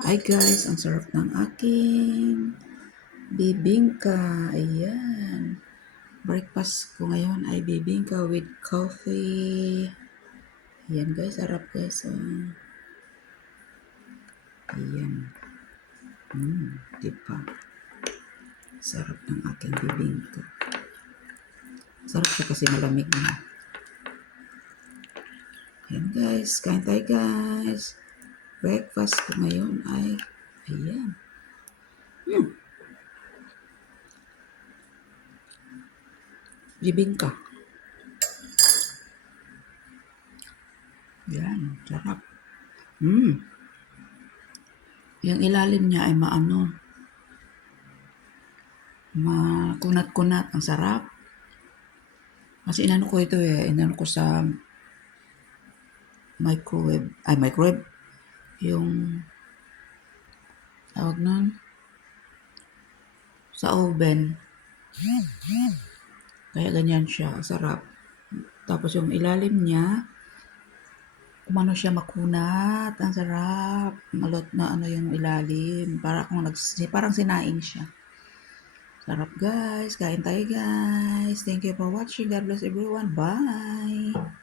Hi guys, ang sarap ng aking bibingka. Ayan. Breakfast ko ngayon ay bibingka with coffee. Ayan guys, sarap guys. Ayan. Diba? Sarap ng aking bibingka. Sarap siya kasi malamig na. Ayan guys, kain tayo guys. Breakfast ko ngayon ay, ayan. Bibingka. Ayan, sarap. Yung ilalim niya ay makunat-kunat. Ang sarap. Kasi inano ko ito inano ko sa microwave. Yung tawag nun, sa oven. Kaya ganyan siya, sarap. Tapos yung ilalim niya, kumano siya makunat, ang sarap. Malot na yung ilalim. Parang sinaing siya. Sarap guys, kain tayo guys. Thank you for watching. God bless everyone. Bye!